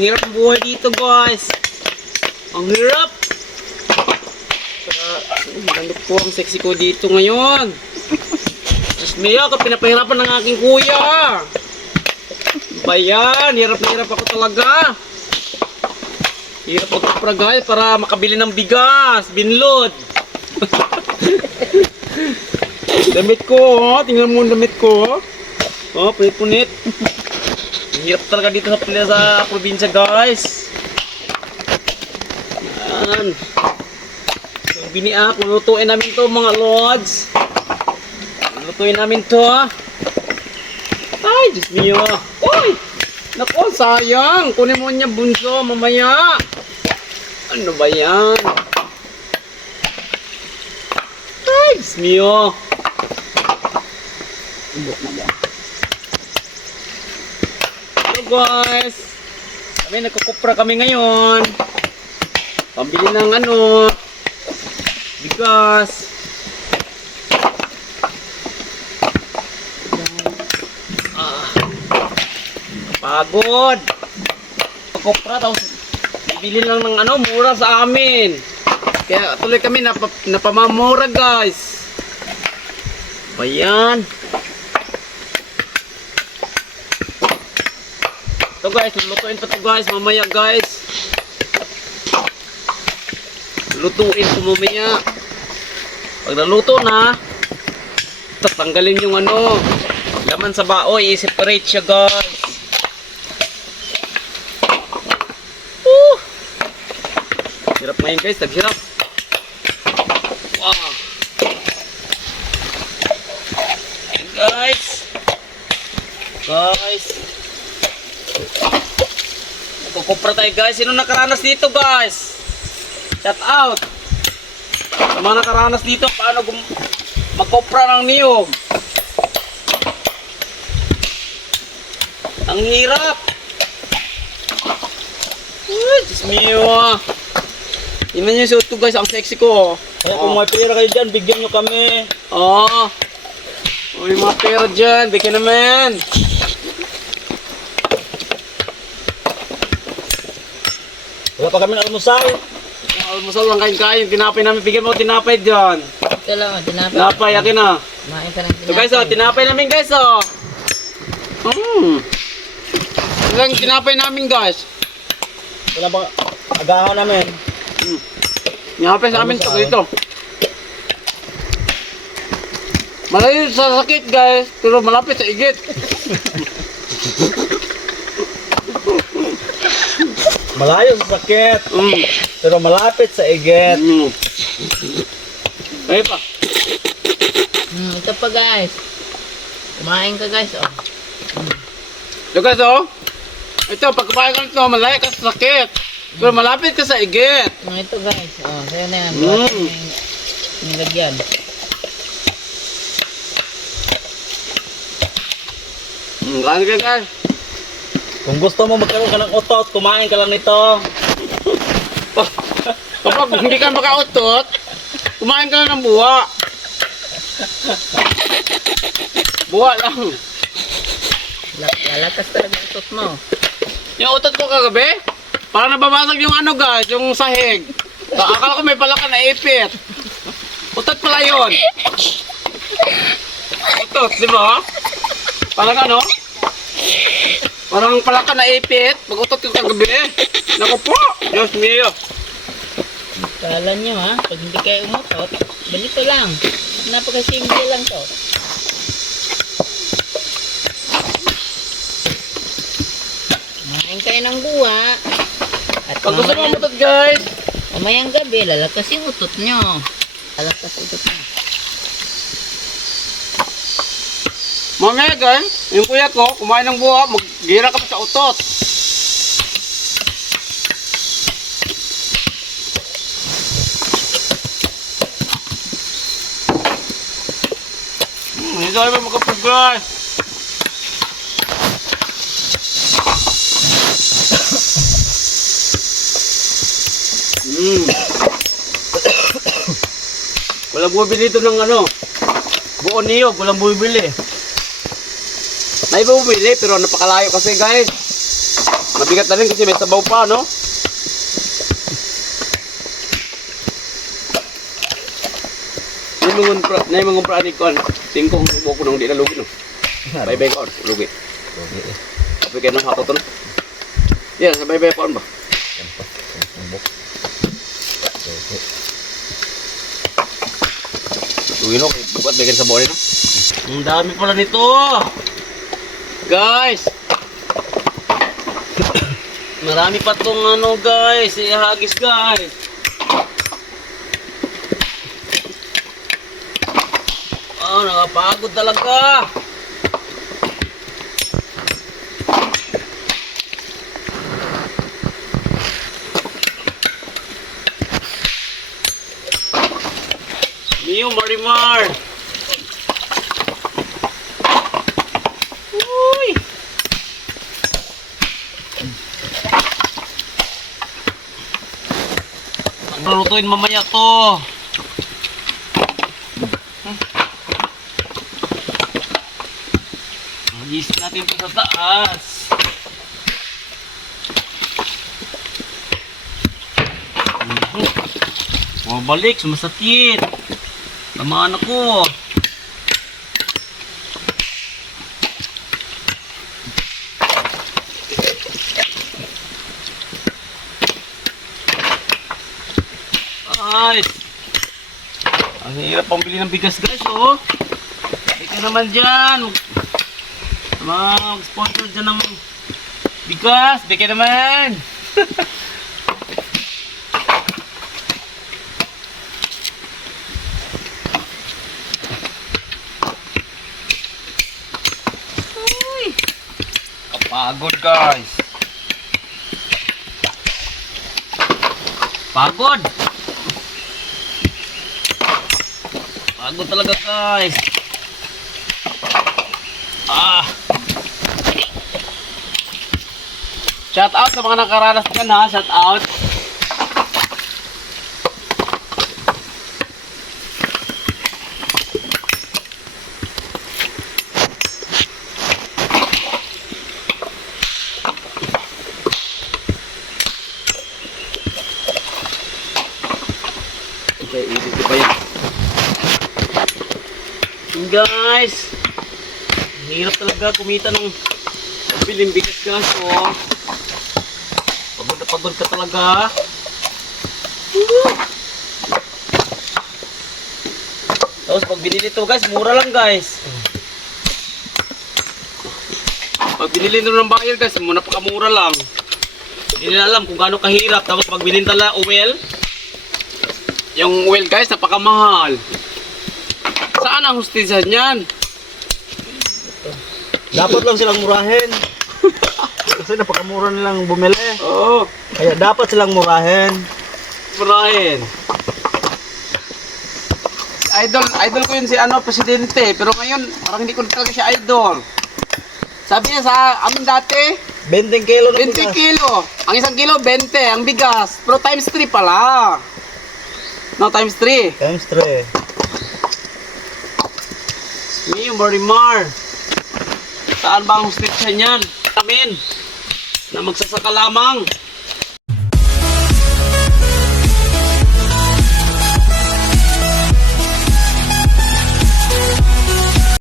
Hirap ang buhay dito, guys. Ang hirap. Maganda ko ang sexy ko dito ngayon. Diyos mio, ako pinapahirapan ng aking kuya. Bayan, hirap na hirap ako talaga. Hirap ako guys para makabili ng bigas, binlod. Damit ko, oh. Tingnan mo ang damit ko. Oh, punit-punit. Hirap talaga dito sa probinsya, guys. Yan. So, biniak, lulutuin namin to mga lords. Lulutuin namin to. Ay, Diyos mio. Uy! Naku, sayang. Kunin mo niya bunso mamaya. Ano ba yan? Ay, Diyos mio. Hello guys. Kami nagkukupra kami ngayon. Pambili ng bigas. Pagod. Kupra tapos bibili lang ng mura sa amin. Kaya tuloy kami napamamura, guys. Bayan. Ito guys, lulutuin pa to guys mamaya, guys. Lutuin ko mamaya. Pag naluto na, tatanggalin yung laman sa baoy, i-separate siya, guys. Hirap ngayon, guys, taghirap. Wow. And guys, nagkukupra tayo, guys. Sino nakaranas dito, guys? Shout out sa mga nakaranas dito paano magkopra ng niyog. Ang hirap. Uy, Diyos mio. Tingnan nyo yung suot ko, guys. Ang sexy ko. Kaya kung may pera kayo dyan, bigyan nyo kami. Oo. May mga pera dyan. Bigyan naman. Wala pa kami ng almusal. Almusal lang kain-kain. Tinapay namin. Bigyan mo tinapay dyan. Ito lang, tinapay. Tinapay, akin na. Kumain ka ng So guys, tinapay namin, guys, Ilang tinapay namin, guys. Wala pa agahan namin. Tinapay sa amin to dito. Malayo sa sakit, guys. Pero malapit sa igit. Malayo sa sakit. Pero malapit sa igit. Ayun pa. Ito pa, guys. Kumain ka, guys, oh. So guys, ito, pagkapain ka nito, malayo ka sa sakit. Pero malapit ka sa igit. Ito, guys, oh. Sa'yo na yan. Nilagyan. Kain ka, guys. Kung gusto mo magkaroon ka ng utot, kumain ka lang nito. Kapag hindi ka makautot, kumain ka lang ng buwa. Buwa lang. Lalakas talaga ang utot mo. Yung utot ko kagabi, parang nababasag yung guys, yung sahig. Akala ko may palaka na ipit. Utot pala yun. Utot, di ba? Parang parang palaka na ipit. Pag utot ko kagabi. Naku po, Diyos mio. Kala nyo, ha? Pag hindi kayo umutot, ganito lang. Napakasimple lang to. Kumain kayo ng buwa. At Pag gusto mo umutot, guys, mamayang gabi, lalakas yung utot nyo. Lalakas utot nyo. mamaya guys, yung kuya ko, kumain ng buwa, mag-gira ka pa sa utot. Hindi tayo ba magkapag, guys? Walang bumibili dito ng buo niyog, walang bumibili. May bumibili pero napakalayo kasi guys. Bigat na rin kasi may sabaw pa, no? Nay mga prani ko, tingkong buko nang di na lugi, no? Bye-bye ko, lugi. Tapi kayo nang hapot, no? Yan, sa bye-bye ko, ba? Lugi, no? Bukat, bigyan sa bawali, no? Ang dami pala nito! Guys! Marami pa tong ano, guys. Ihagis, guys. Oh, nakapagod talaga. Mio Marimar. Uy. Ang lutuin mamaya to. Magis natin ito sa taas. Balik, sumasakit. Tamaan ako. Ay, ang hirap pang bili ng bigas, guys, oh. Ika naman dyan. Mag-sponsor dyan ng bigas. Bika naman. Uy. Kapagod, guys. Pagod. Pagod talaga, guys. Shout out sa mga nakaranas dyan, ha. Shout out. Okay, edit ko pa yan. Guys, hirap talaga kumita ng biling bigas, guys, oh. Pagod na pagod ka talaga. Tapos pag binili ito, guys, mura lang, guys. Pag binili ito ng buyer, guys, napakamura lang. Hindi na alam kung gaano kahirap. Tapos pag bininta na oil, yung oil, guys, napakamahal. Saan ang hustisya niyan? Dapat lang silang murahin. Kasi napakamura nilang bumili. Oo. Kaya dapat silang murahin. Murahin. Idol ko yun si presidente. Pero ngayon, parang hindi ko na talaga siya idol. Sabi niya sa amin dati, 20 kilo na 20 bigas. kilo. Ang isang kilo, 20 ang bigas. Pero times 3 pala. No, times 3. Times 3. Mio Marimar. Saan ba ang hustisya niyan? Amin. Na magsasaka lamang.